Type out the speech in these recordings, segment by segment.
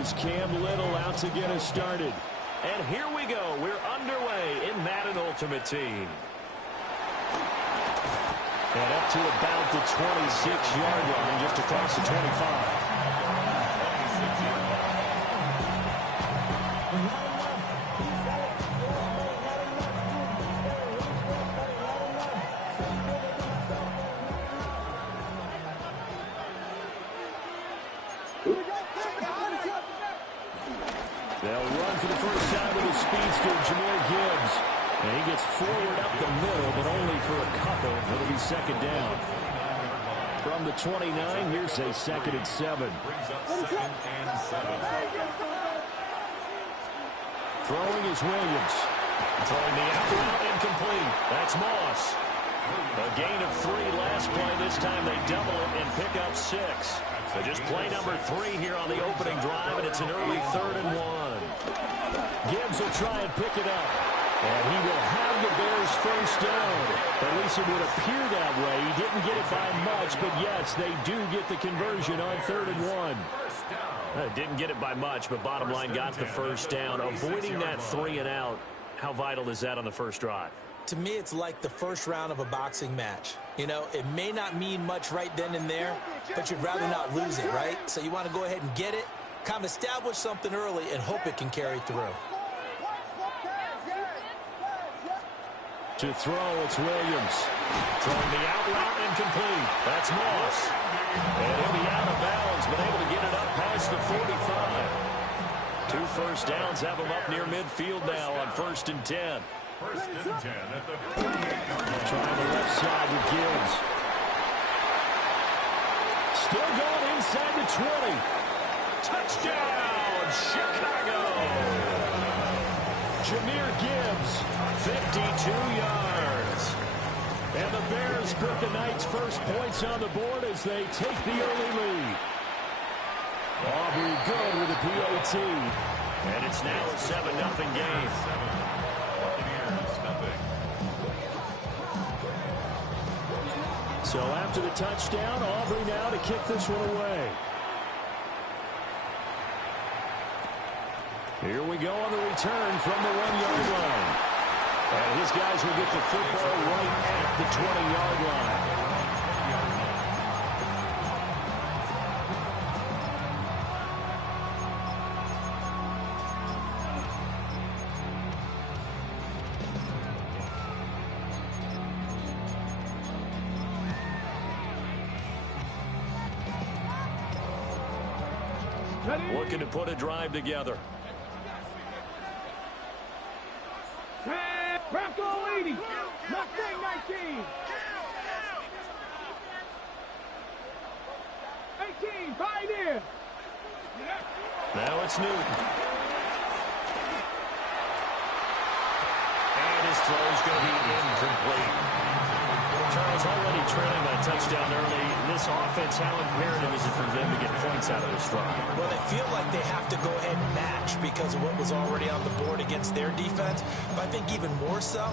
is Cam Little out to get us started. And here we go. We're underway in Madden Ultimate Team. And up to about the 26-yard line, just across the 25. They'll run for the first time with the speedster, Jahmyr Gibbs. And he gets forward up the middle, but only for a couple. It'll be second down. From the 29, here's a 2nd and 7. Throwing is Williams. Throwing the out route, incomplete. That's Moss. A gain of 3 last play. This time they double it and pick up 6. So just play number 3 here on the opening drive, and it's an early 3rd and 1. Gibbs will try and pick it up. And he will have the Bears first down. At least it would appear that way. He didn't get it by much, but yes, they do get the conversion on 3rd and 1. Didn't get it by much, but bottom line got the first down. Avoiding that 3 and out, how vital is that on the first drive? To me, it's like the first round of a boxing match. You know, it may not mean much right then and there, but you'd rather not lose it, right? So you want to go ahead and get it, kind of establish something early, and hope it can carry through. To throw, it's Williams. Throwing the out route, incomplete. That's Moss. And he'll be out of bounds, but able to get it up past the 45. 2 first downs have him up near midfield now on 1st and 10. First and 10 at the 48-yard Trying the left side with Gibbs. Still going inside the 20. Touchdown, Chicago! Jahmyr Gibbs, 52 yards. And the Bears put the night's first points on the board as they take the early lead. Aubrey good with a PAT. And it's now a 7-0 game. So after the touchdown, Aubrey now to kick this one away. Here we go on the return from the 1-yard line. And his guys will get the football right at the 20-yard line. Looking to put a drive together. Bronco 80, Mustang 19. 18, Pioneer. Now it's Newton. And his throw is going to be incomplete. Charles already trailing by a touchdown early. This offense, how imperative is it for them to get points out of this drive? Well, they feel like they have to go ahead and match because of what was already on the board against their defense. But I think even more so,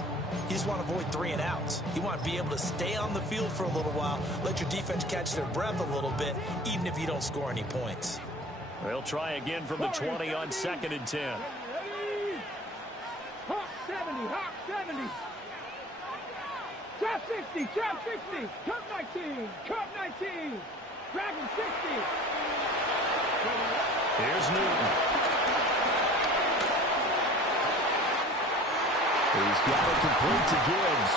you just want to avoid 3 and outs. You want to be able to stay on the field for a little while, let your defense catch their breath a little bit, even if you don't score any points. They'll try again from the 20 on 2nd and 10. Hawk 70, Hawk 70. Trap 60, Trap 60. Cup 19, Cup 19. Dragon 60. Here's Newton. He's got it complete to Gibbs.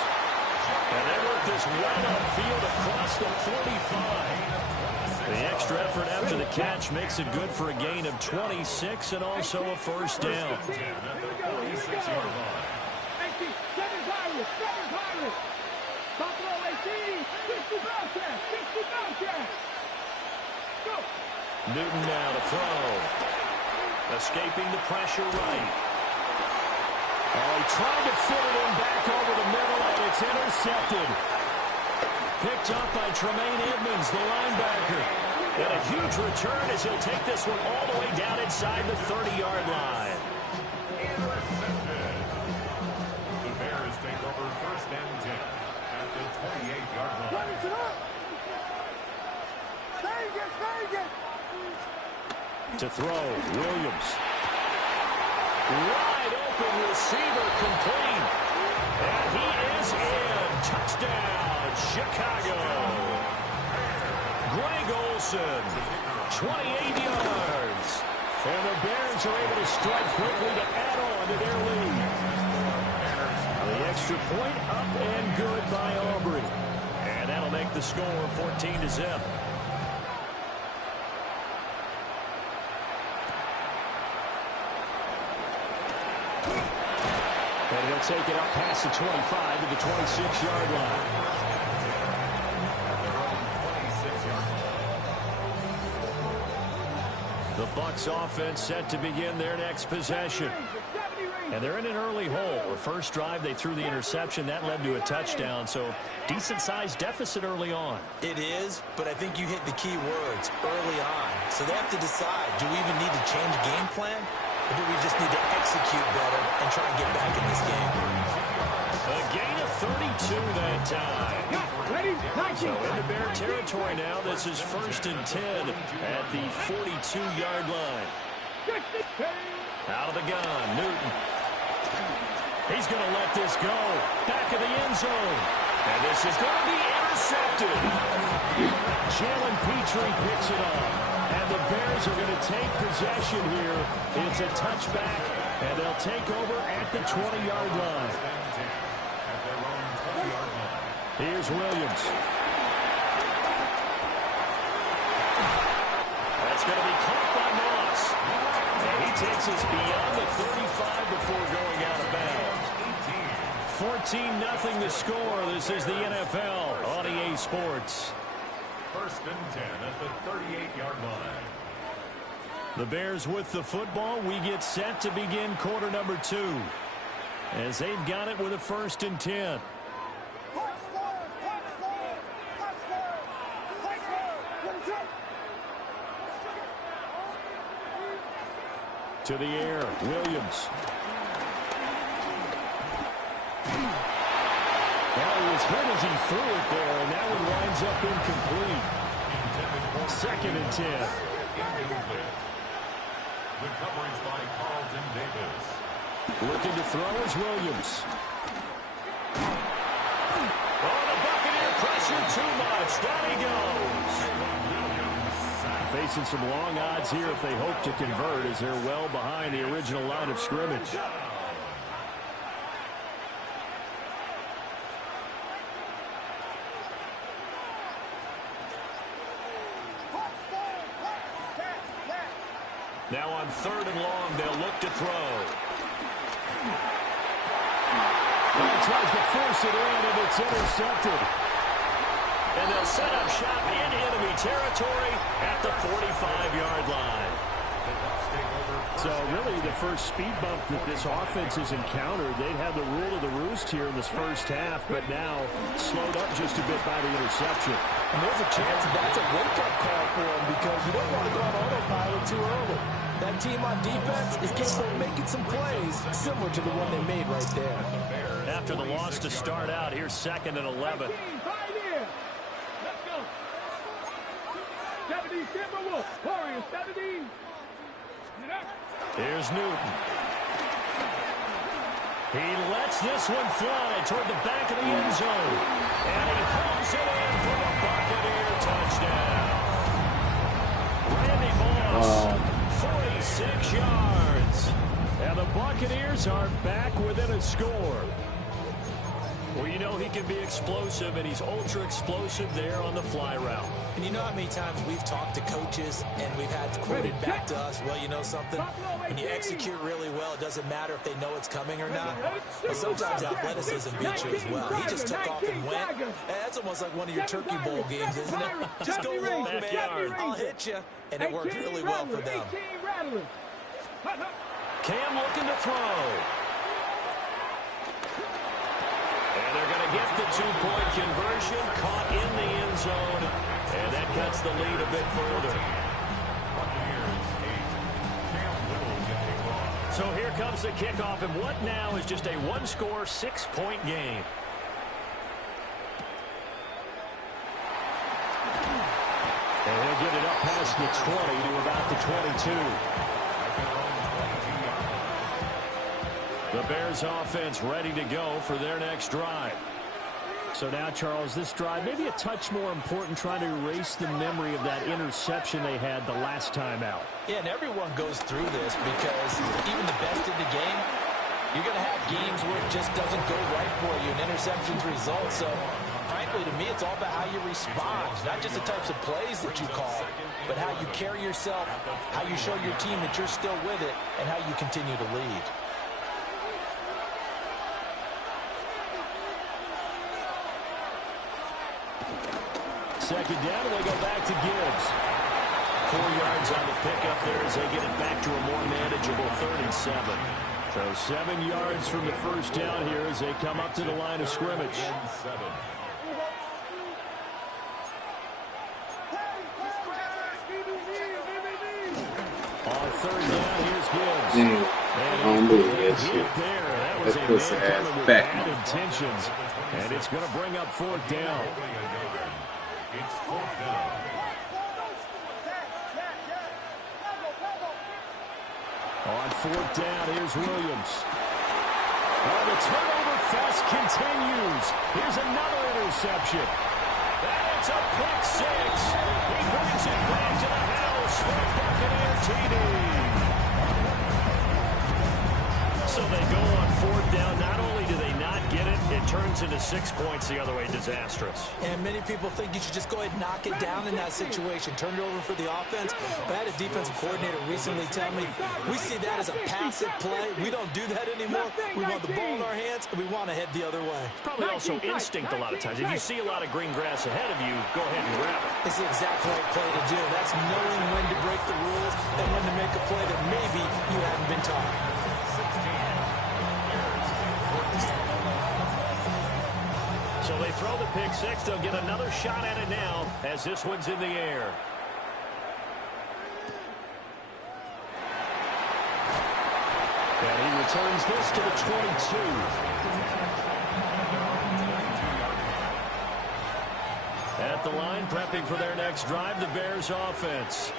And they work this right upfield across the 45. The extra effort after the catch makes it good for a gain of 26 and also a first down. 18, 7 Pirates, 7 Pirates. Buffalo 18, 60 Bobcats, 60 Bobcats. Go. Newton now to throw. Escaping the pressure right. Oh, he tried to fit it in back over the middle, and it's intercepted. Picked up by Tremaine Edmonds, the linebacker. And a huge return as he'll take this one all the way down inside the 30-yard line. The Bears take over 1st and 10 at the 28-yard line. To throw, Williams. Wide open receiver, complete. And he is in. Touchdown, Chicago. Greg Olsen, 28 yards. And the Bears are able to strike quickly to add on to their lead. The extra point up and good by Aubrey. And that'll make the score 14-0. And he'll take it up past the 25 to the 26-yard line. The Bucs offense set to begin their next possession. And they're in an early hole. The first drive, they threw the interception. That led to a touchdown, so decent-sized deficit early on. It is, but I think you hit the key words, early on. So they have to decide, do we even need to change game plan? Or do we just need to execute better and try and get back in this game? A gain of 32 that time. So into Bear territory now. This is 1st and 10 at the 42-yard line. Out of the gun, Newton. He's going to let this go. Back of the end zone. And this is going to be intercepted. Jalen Petrie picks it up. And the Bears are going to take possession here. It's a touchback, and they'll take over at the 20-yard line. Here's Williams. That's going to be caught by Moss. And he takes us beyond the 35 before going out of bounds. 14-0 the score. This is the NFL on EA Sports. 1st and 10 at the 38-yard line. The Bears with the football. We get set to begin quarter number 2. As they've got it with a 1st and 10. To the air, Williams. Well, he was hit as he threw it there, and that one winds up incomplete. 2nd and 10. The coverage by Carlton Davis. Looking to throw is Williams. Oh, the Buccaneer pressure too much. Down he goes. Facing some long odds here if they hope to convert, as they're well behind the original line of scrimmage. Now on 3rd and long, they'll look to throw. Well, tries to force it in, and it's intercepted. And they'll set up shop in enemy territory at the 45-yard line. So really the first speed bump that this offense has encountered. They'd had the rule of the roost here in this first half, but now slowed up just a bit by the interception. And there's a chance that's a wake-up call for them, because you don't want to go on autopilot too early. That team on defense is capable of making some plays similar to the one they made right there. After the loss to start out, here's 2nd and 11. Here's Newton. He lets this one fly toward the back of the end zone. And he pulls it in for the Buccaneer touchdown. Randy Moss, 46 yards. And the Buccaneers are back within a score. Well, you know he can be explosive, and he's ultra-explosive there on the fly route. And you know how many times we've talked to coaches and we've had quoted back to us, well, you know something? When you execute really well, it doesn't matter if they know it's coming or not. But sometimes athleticism beats you as well. He just took off and went. And that's almost like one of your Turkey Bowl games, isn't it? Just go long, man. I'll hit you. And it worked really well for them. Cam looking to throw. And they're going to get the two-point conversion, caught in the end zone, and that cuts the lead a bit further. So here comes the kickoff, and what now is just a one-score, 6-point game. And he'll get it up past the 20 to about the 22. The Bears offense ready to go for their next drive. So now, Charles, this drive maybe a touch more important, trying to erase the memory of that interception they had the last time out. Yeah, and everyone goes through this because even the best in the game, you're going to have games where it just doesn't go right for you and interceptions result. So, frankly, to me, it's all about how you respond, not just the types of plays that you call, but how you carry yourself, how you show your team that you're still with it, and how you continue to lead. Second down, and they go back to Gibbs. 4 yards on the pickup there as they get it back to a more manageable 3rd and 7. So 7 yards from the first down here as they come up to the line of scrimmage. On 3rd down, here's Gibbs. And that was a man coming with bad intentions. And it's going to bring up 4th down. It's 4th down. On 4th down, here's Williams. Oh, the turnover fest continues. Here's another interception. And it's a pick 6. He brings it back to the house for a Buccaneer TD. So they go on 4th down. Not only do they not get it, it turns into 6 points the other way. Disastrous. And many people think you should just go ahead and knock it down in that situation. Turn it over for the offense. But I had a defensive coordinator recently tell me, we see that as a passive play. We don't do that anymore. We want the ball in our hands, and we want to head the other way. Probably also instinct a lot of times. If you see a lot of green grass ahead of you, go ahead and grab it. It's the exact right play to do. That's knowing when to break the rules and when to make a play that maybe you haven't been taught. So they throw the pick 6. They'll get another shot at it now as this one's in the air. And he returns this to the 22. At the line, prepping for their next drive, the Bears offense.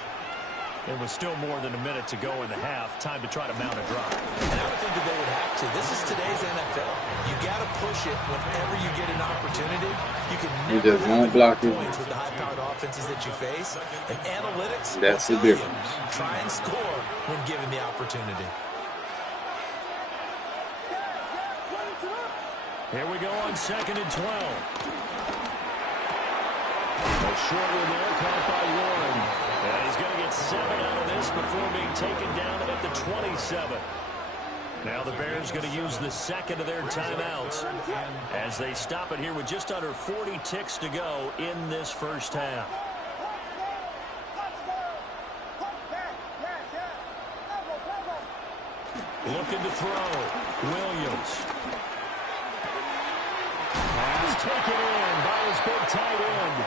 There was still more than a minute to go in the half. Time to try to mount a drive. And I would think that they would have to. This is today's NFL. You got to push it whenever you get an opportunity. You can never have enough points with the high-powered offenses that you face. And analytics, that's the difference. Try and score when given the opportunity. Here we go on 2nd and 12. A short one there, caught by Warren. And he's going to get 7 out of this before being taken down at the 27. Now the Bears going to use the second of their timeouts as they stop it here with just under 40 ticks to go in this first half. Looking to throw. Williams. Pass taken in by his big tight end.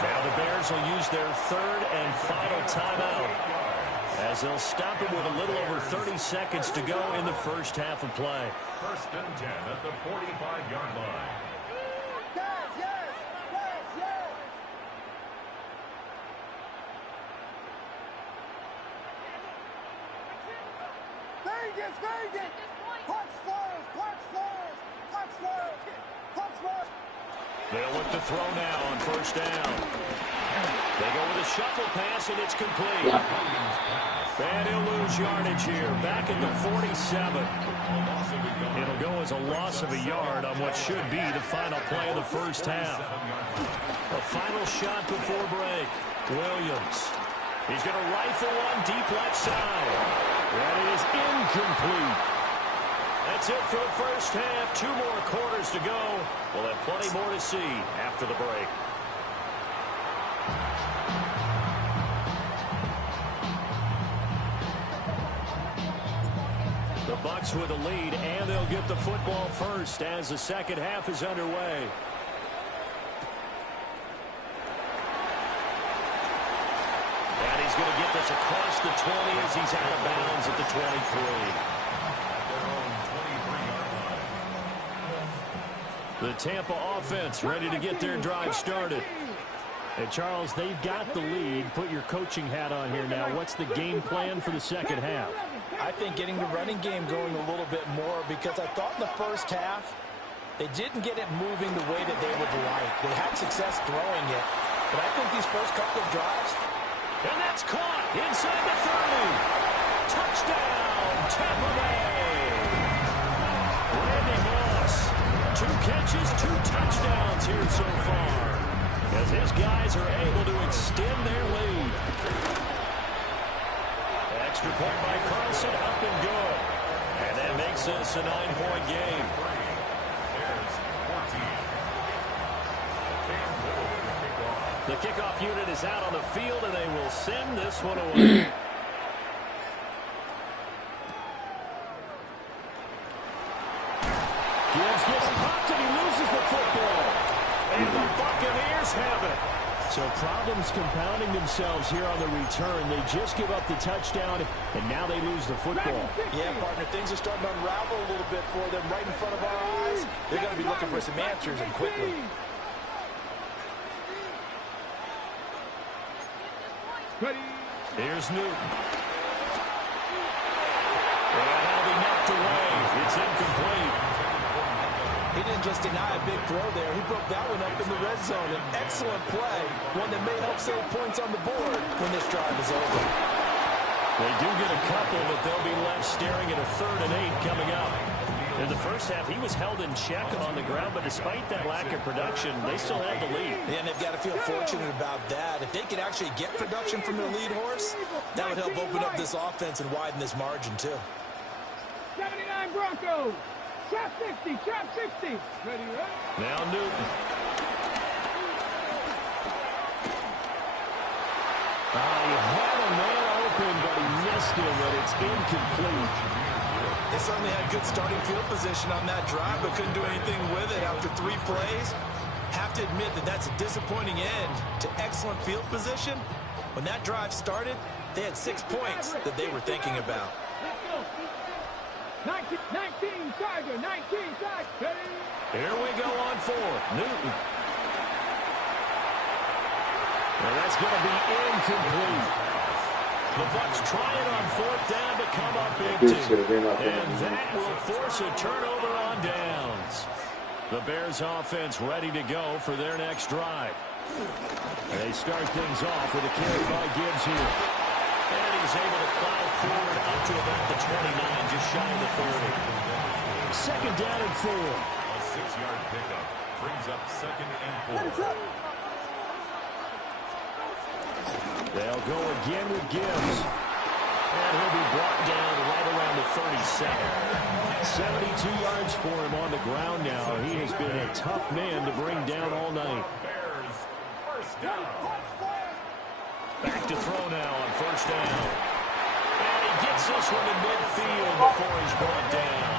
Now the Bears will use their 3rd and final timeout as they'll stop it with a little over 30 seconds to go in the first half of play. 1st and 10 at the 45-yard line. They'll look to throw now on 1st down. They go with a shuffle pass, and it's complete. And he'll lose yardage here, back at the 47. It'll go as a loss of a yard on what should be the final play of the first half. A final shot before break. Williams. He's going to rifle one deep left side. That is incomplete. That's it for the first half. 2 more quarters to go. We'll have plenty more to see after the break. The Bucs with a lead, and they'll get the football first as the second half is underway. And he's going to get this across the 20 as he's out of bounds at the 23. The Tampa offense ready to get their drive started. Hey, Charles, they've got the lead. Put your coaching hat on here now. What's the game plan for the second half? I think getting the running game going a little bit more, because I thought in the first half they didn't get it moving the way that they would like. They had success throwing it, but I think these first couple of drives. And that's caught inside the 30. Touchdown, Tampa Bay. Randy Moss, 2 catches, 2 touchdowns here so far, as his guys are able to extend their lead. Extra point by Carlson, up and good. And that makes this a 9-point game. The kickoff unit is out on the field, and they will send this one away. Gibbs gets popped and he loses the football. And the Buccaneers have it. So problems compounding themselves here on the return. They just give up the touchdown, and now they lose the football. Yeah, partner, things are starting to unravel a little bit for them right in front of our eyes. They're going to be looking for some answers, and quickly. Here's Newton. And that'll be knocked away. It's incomplete. He didn't just deny a big throw there. He broke that one up in the red zone. An excellent play, one that may help save points on the board when this drive is over. They do get a couple, but they'll be left staring at a 3rd and 8 coming up. In the first half, he was held in check on the ground, but despite that lack of production, they still had the lead. Yeah, and they've got to feel fortunate about that. If they could actually get production from their lead horse, that would help open up this offense and widen this margin, too. 79 Broncos. Trap 60, trap 60. Ready, ready? Now Newton. He had a man open, but he missed him, and it's incomplete. They certainly had good starting field position on that drive, but couldn't do anything with it after 3 plays. Have to admit that that's a disappointing end to excellent field position. When that drive started, they had 6 points that they were thinking about. 19, Tiger, 19, Tiger. Here we go on 4th. Newton. And that's going to be incomplete. The Bucs try it on 4th down to come up empty. And that will force a turnover on downs. The Bears offense ready to go for their next drive. They start things off with a carry by Gibbs here. And he's able to plow forward up to about the 29, just shy of the 30. 2nd down and 4. A 6-yard pickup brings up 2nd and 4. They'll go again with Gibbs. And he'll be brought down right around the 37. 72 yards for him on the ground now. He has been a tough man to bring down all night. Bears, 1st down. Back to throw now on 1st down. And he gets this one to midfield before he's brought down.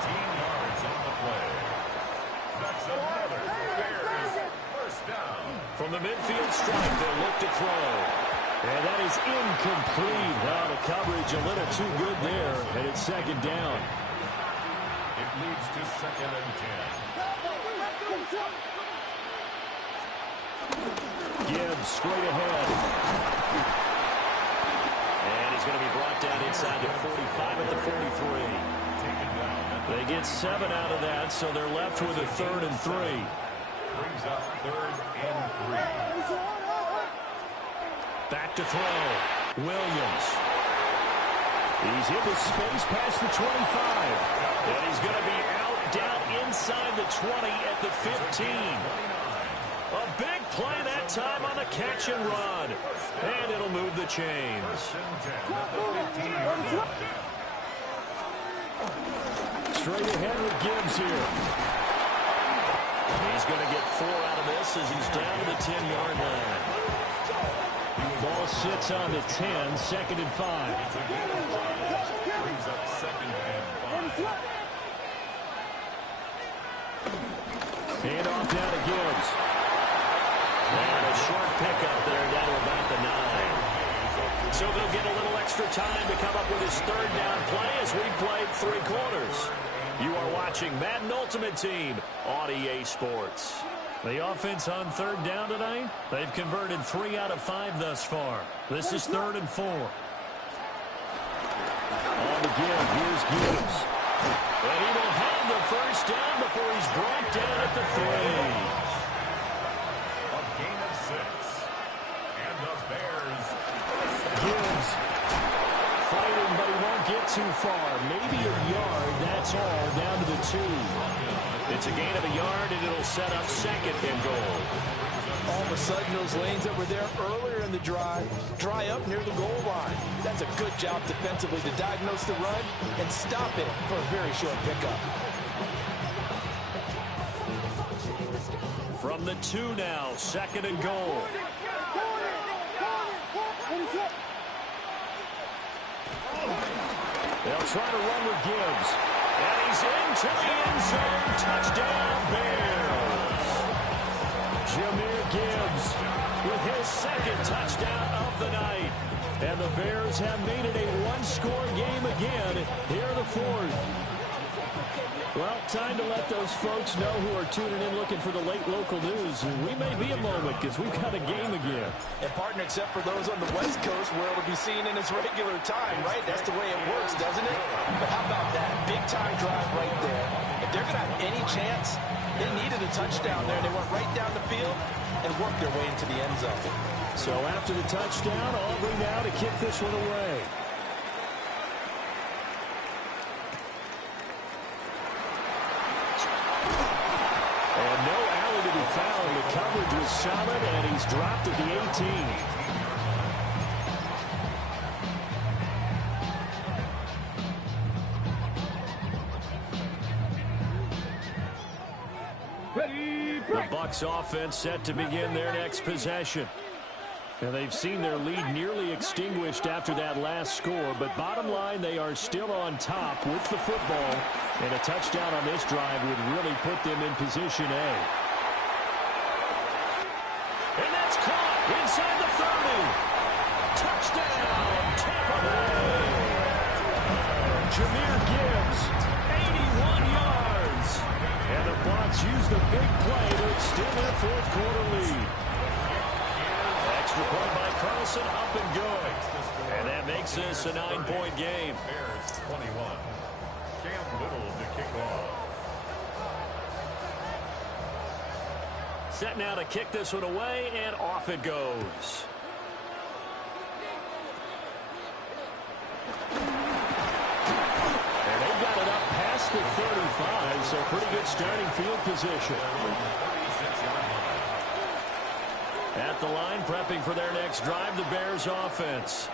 13 yards on the play. That's another Bears 1st down. From the midfield stripe, they'll look to throw. And that is incomplete. Now the coverage a little too good there, and it's 2nd down. It leads to 2nd and 10. Gibbs straight ahead. And he's going to be brought down inside the 45 at the 43. They get 7 out of that, so they're left with a 3rd and 3. Brings up 3rd and 3. Back to throw. Williams. He's into space past the 25. And he's going to be out down inside the 20 at the 15. A big play that time on the catch and run. And it'll move the chains. Straight ahead with Gibbs here. He's going to get 4 out of this as he's down to the 10-yard line. Ball sits on the 10, 2nd and 5. Brings up 2nd and 5. Hand off down to Gibbs. And a short pickup there down to about the 9. So they'll get a little extra time to come up with his 3rd down play as we played 3 quarters. You are watching Madden Ultimate Team on EA Sports. The offense on third down tonight, they've converted 3 out of 5 thus far. This is 3rd and 4. On the give, here's Gibbs. And he will have the first down before he's brought down at the 3. A gain of 6. And the Bears. Gibbs fighting, but he won't get too far. Maybe a yard, that's all, down to the 2. It's a gain of a yard, and it'll set up 2nd and goal. All of a sudden, those lanes that were there earlier in the drive dry up near the goal line. That's a good job defensively to diagnose the run and stop it for a very short pickup. From the 2 now, 2nd and goal. They'll try to run with Gibbs. And he's into the end zone. Touchdown, Bears. Jahmyr Gibbs With his 2nd touchdown of the night. and the Bears have made it a one-score game again here in the 4th. Well, time to let those folks know who are tuning in looking for the late local news. We may be a moment because we've got a game again. And partner, except for those on the West Coast where it'll be seen in its regular time, right? That's the way it works, doesn't it? But how about that big-time drive right there? If they're going to have any chance, they needed a touchdown there. They went right down the field and worked their way into the end zone. So after the touchdown, Aubrey now to kick this one away. And no alley to be found. The coverage was solid, and he's dropped at the 18. The Bucs offense set to begin their next possession. And they've seen their lead nearly extinguished after that last score, but bottom line, they are still on top with the football, and a touchdown on this drive would really put them in position A. And that's caught inside the 30. Touchdown, Tampa Bay. Jahmyr Gibbs, 81 yards. And the Bucs use the big play to extend their 4th quarter lead. Extra point by Carlson, up and going. And that makes this a 9-point game. Bears 21. Cam Little to kick off. Set now to kick this one away, and off it goes. And they've got it up past the 35, so pretty good starting field position. At the line, prepping for their next drive, the Bears offense.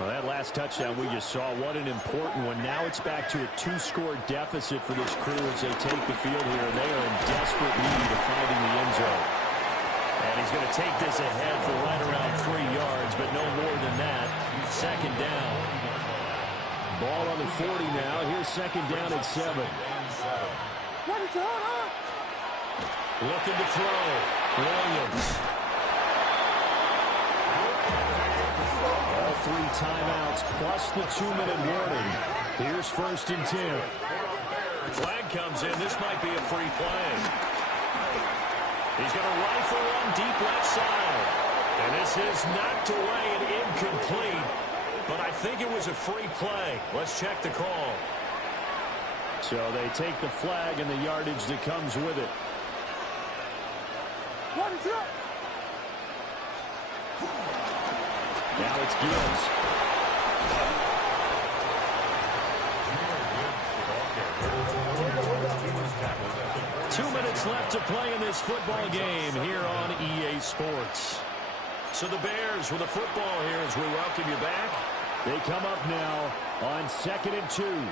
Well, that last touchdown we just saw, what an important one. Now it's back to a 2-score deficit for this crew as they take the field here, and they are in desperate need of finding the end zone. And he's going to take this ahead for right around 3 yards, but no more than that. 2nd down. Ball on the 40 now. Here's 2nd down at 7. Looking to throw. Williams. All 3 timeouts plus the 2-minute warning. Here's 1st and 10. Flag comes in. This might be a free play. He's going to rifle one deep left side. And this is knocked away and incomplete. But I think it was a free play. Let's check the call. So they take the flag and the yardage that comes with it. Now it's Gibbs. Two minutes left to play in this football game here on EA Sports. So the Bears with the football here as we welcome you back. They come up now on 2nd and 2.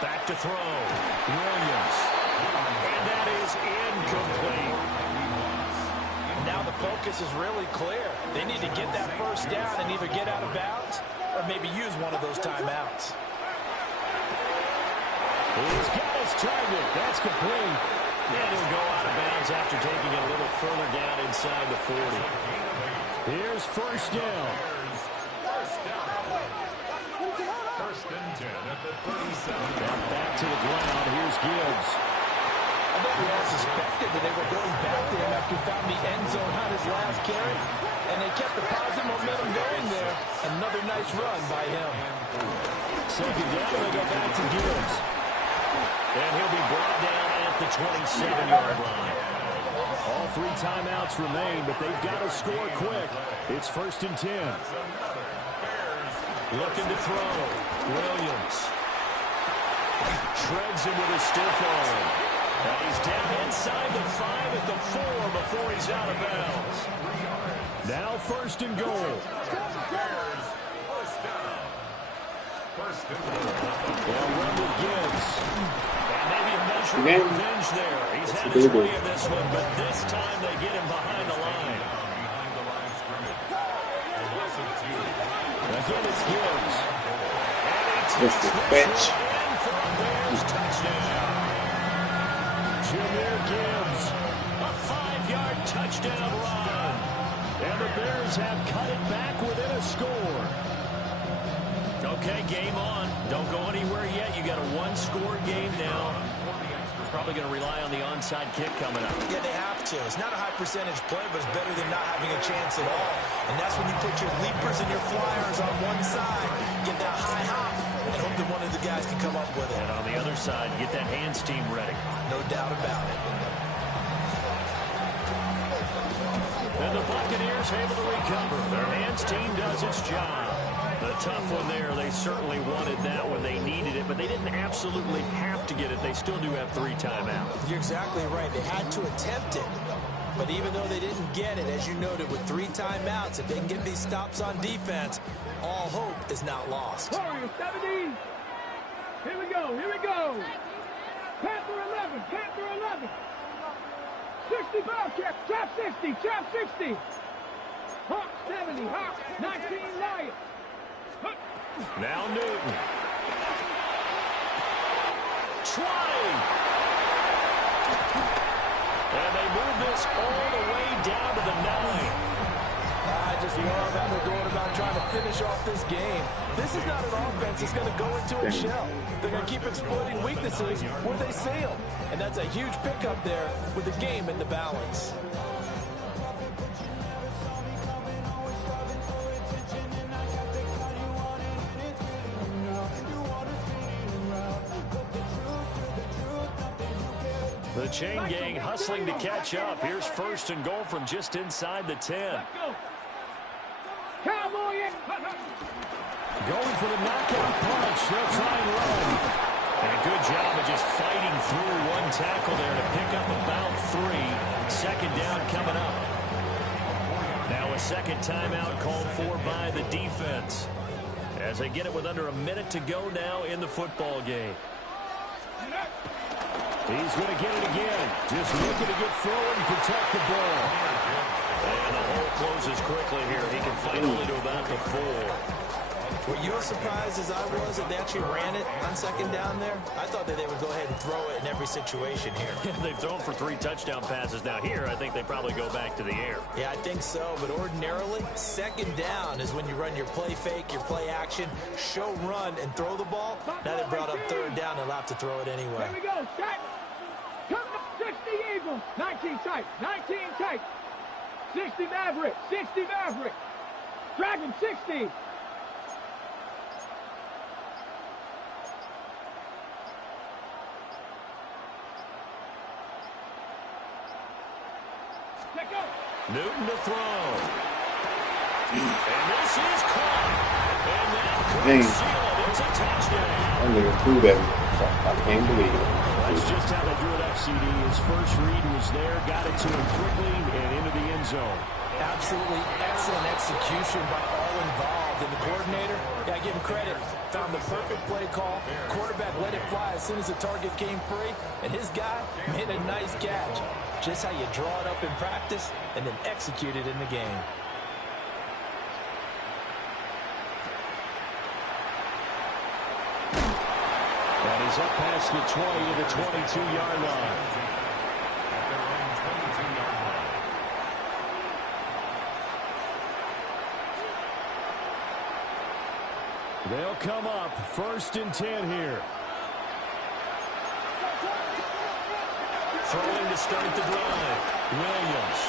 Back to throw. Williams. And that is incomplete. And now the focus is really clear. They need to get that first down and either get out of bounds or maybe use one of those timeouts. He's got his target. That's complete. And he'll go out of bounds after taking it a little further down inside the 40. Here's first down. First and 10 at the 37. Now back to the ground. Here's Gibbs. I think we all suspected that they were going back to him after he found the end zone on his last carry, and they kept the positive momentum going there. Another nice run by him. Second down, they go back to Gibbs. And he'll be brought down at the 27-yard line. All 3 timeouts remain, but they've got to score quick. It's first and 10. Looking to throw. Williams. Shreds him with a stiff arm. And he's down inside the 5 at the 4 before he's out of bounds. Now first and goal. They'll run with Gibbs. And maybe a measure of revenge there. He's had his way in this one, but this time they get him behind the line. Again, it's Gibbs. And he takes this one in for a Bears touchdown. Jameer Gibbs. A 5-yard touchdown run. And the Bears have cut it back within a score. Okay, game on. Don't go anywhere yet. You got a 1-score game now. Probably going to rely on the onside kick coming up. Yeah, they have to. It's not a high percentage play, but it's better than not having a chance at all. And that's when you put your leapers and your flyers on one side, get that high hop, and hope that one of the guys can come up with it. And on the other side, get that hands team ready. No doubt about it. And the Buccaneers able to recover. Their hands team does its job. The tough one there. They certainly wanted that when they needed it, but they didn't absolutely have to get it. They still do have 3 timeouts. You're exactly right. They had to attempt it. But even though they didn't get it, as you noted, with 3 timeouts, if they can get these stops on defense, all hope is not lost. Warriors 70. Here we go. Here we go. Panther 11. Panther 11. 65 trap. Trap 60. Trap 60. Hawk 70. Hawk 19 Lions. Now Newton. Trying. And they move this all the way down to the 9. I just love how they're going about trying to finish off this game. This is not an offense that's going to go into a shell. They're going to keep exploiting weaknesses where they see them. And that's a huge pickup there with the game in the balance. The chain gang hustling to catch up. Here's first and goal from just inside the 10. Cowboy in. Going for the knockout punch. They'll try and run. And a good job of just fighting through one tackle there to pick up about 3. Second down coming up. Now a second timeout called for by the defense, as they get it with under a minute to go now in the football game. He's going to get it again. Just looking to get forward and protect the ball. And the hole closes quickly here. He can fight only to about the 4. Were you as surprised as I was that they actually ran it on second down there? I thought that they would go ahead and throw it in every situation here. They've thrown for 3 touchdown passes. Now here, I think they probably go back to the air. Yeah, I think so. But ordinarily, second down is when you run your play fake, your play action, show run, and throw the ball. Now they brought up third down. They'll have to throw it anyway. Here we go. Shot. Coming up 60 Eagles. 19 tight. 19 tight. 60 Maverick. 60 Maverick. Dragon 60. Newton to throw. And this is caught. And that could seal it. It's a touchdown. I'm going to prove it. I can't believe it. That's just how they drew it up, CD. His first read was there, got it to him quickly, and into the end zone. Absolutely excellent execution by all involved. And the coordinator, got to give him credit, found the perfect play call. Quarterback let it fly as soon as the target came free. And his guy made a nice catch. Just how you draw it up in practice and then execute it in the game. And he's up past the 20 to the 22-yard line. They'll come up 1st and 10 here. Throwing to start the drive. Williams.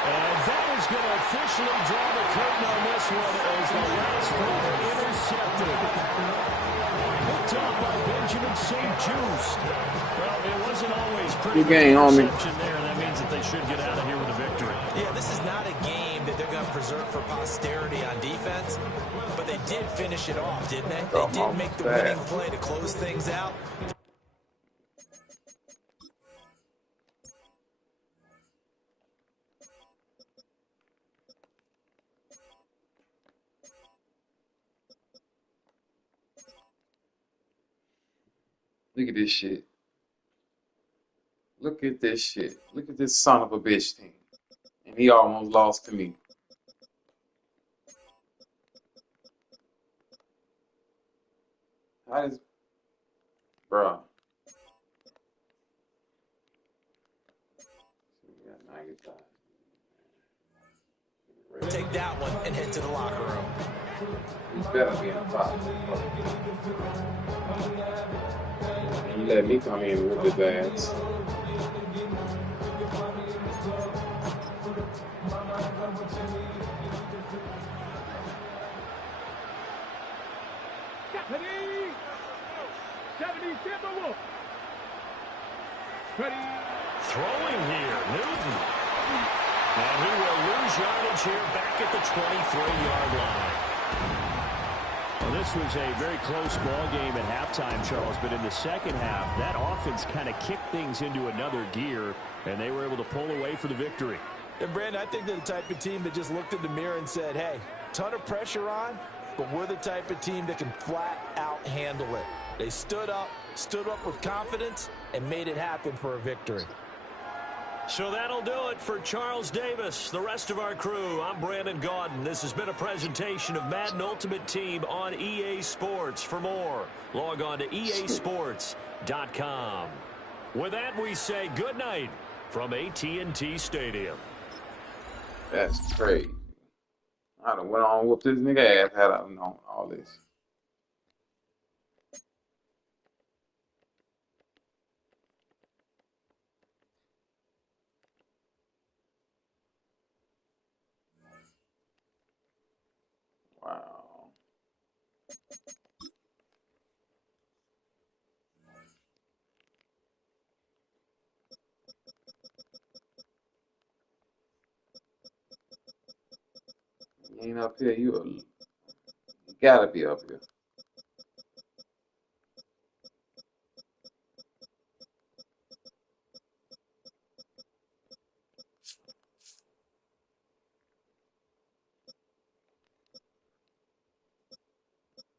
And that is going to officially draw the curtain on this one as the last throw intercepted. Picked up by Benjamin St. Just. Well, it wasn't always pretty good interception there. That means that they should get out of here with a victory. Yeah, this is not a game that they're going to preserve for posterity on defense, but they did finish it off, didn't they? They did make the winning play to close things out. Look at this shit. Look at this shit. Look at this son of a bitch team. And he almost lost to me. How is, bro? Take that one and head to the locker room. He's better be in the top. And you let me come in with his ass. Throwing here, Newton. And he will lose yardage here back at the 23-yard line. Well, this was a very close ball game at halftime, Charles, but in the second half, that offense kind of kicked things into another gear, and they were able to pull away for the victory. And, Brandon, I think they're the type of team that just looked in the mirror and said, hey, ton of pressure on, but we're the type of team that can flat out handle it. They stood up with confidence, and made it happen for a victory. So that'll do it for Charles Davis, the rest of our crew. I'm Brandon Gaudin. This has been a presentation of Madden Ultimate Team on EA Sports. For more, log on to easports.com. With that, we say good night from AT&T Stadium. That's crazy. I done went on whoop this nigga ass had I known all this. Wow. You ain't up here, you gotta be up here.